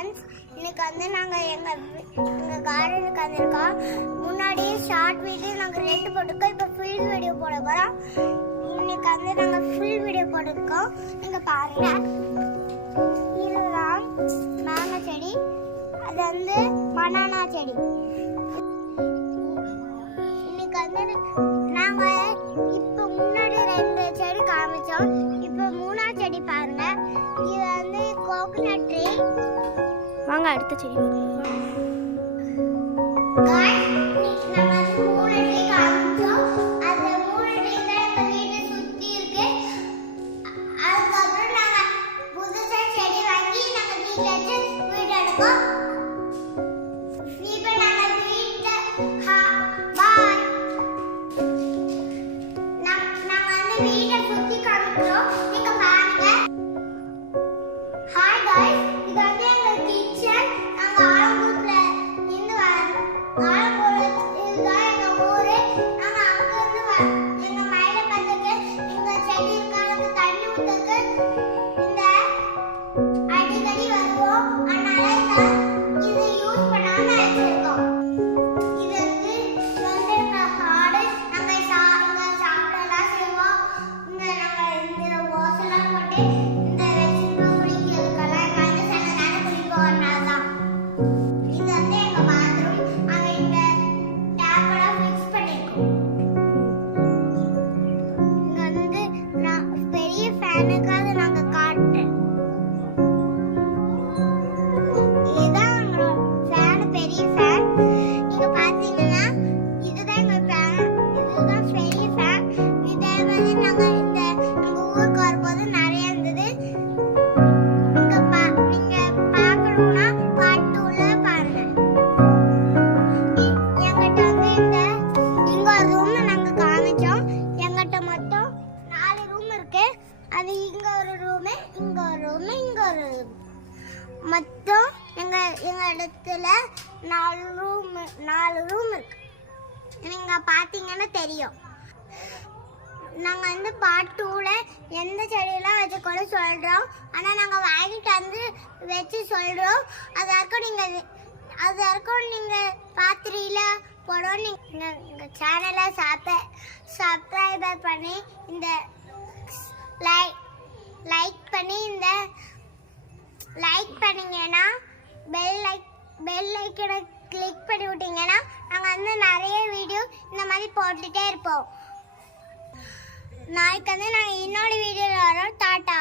Friends, இன்னைக்கு வந்து நாங்கள் எங்கள் கார்டனுக்கு வந்திருக்கோம். முன்னாடியே ஷார்ட் வீடியோ நாங்கள் 2 போட்டிருக்கோம். இப்போ ஃபுல் வீடியோ போட போகிறோம். இன்னைக்கு வந்து நாங்கள் ஃபுல் வீடியோ போட்டிருக்கோம். நீங்கள் பாருங்க, இதுதான் மேங்கோ செடி, அது வந்து பனானா செடி. இன்னைக்கு வந்து நாங்கள் இப்போ முன்னாடி 2 செடி காமிச்சோம். இப்போ 3ஆவது செடி பாருங்க, இது வந்து கோகனட் ட்ரீ. வாங்க அடுத்த செடி எனக்காக நாங்க காட்டுறேன். இதுதான் எங்களோட ஃபேன், பெரிய ஃபேன். நீங்க பாத்தீங்கன்னா இதுதான் எங்க ஃபேன், இதுதான் பெரிய ஃபேன். இதே மாதிரி நாங்க எங்க ஊருக்கு வரும்போது நிறைய இருந்தது. நீங்க பார்க்கணும்னா பார்ட் 2ல பாருங்க. எங்கிட்ட வந்து இங்க ஒரு ரூம் நாங்க காமிச்சோம். எங்கிட்ட மொத்தம் 4 ரூம் இருக்கு. அது இங்க ஒரு ரூம், இங்க ஒரு ரூம், இங்க ஒரு ரூம், மொத்தம் எங்க இடத்துல 4 ரூம் இருக்கு. நீங்க பாத்தீங்கன்னா தெரியும். நாங்க வந்து பார்ட் 2ல எந்த செடியெல்லாம் வச்சு கூட சொல்றோம். ஆனா நாங்க வாங்கிட்டு வந்து வச்சு சொல்றோம். அது வரைக்கும் நீங்க பாத்திரியில போறோம். நீங்க எங்க சேனலை சப்ஸ்கிரைபர் பண்ணி இந்த லைக் பண்ணி இந்த லைக் பண்ணீங்கன்னா பெல் ஐக்கனை கிளிக் பண்ணி விட்டீங்கன்னா நாங்கள் வந்து நிறைய வீடியோ இந்த மாதிரி போட்டுட்டே இருப்போம். நாளைக்கு வந்து நாங்கள் இன்னொரு வீடியோவில் வரோம். டாட்டா.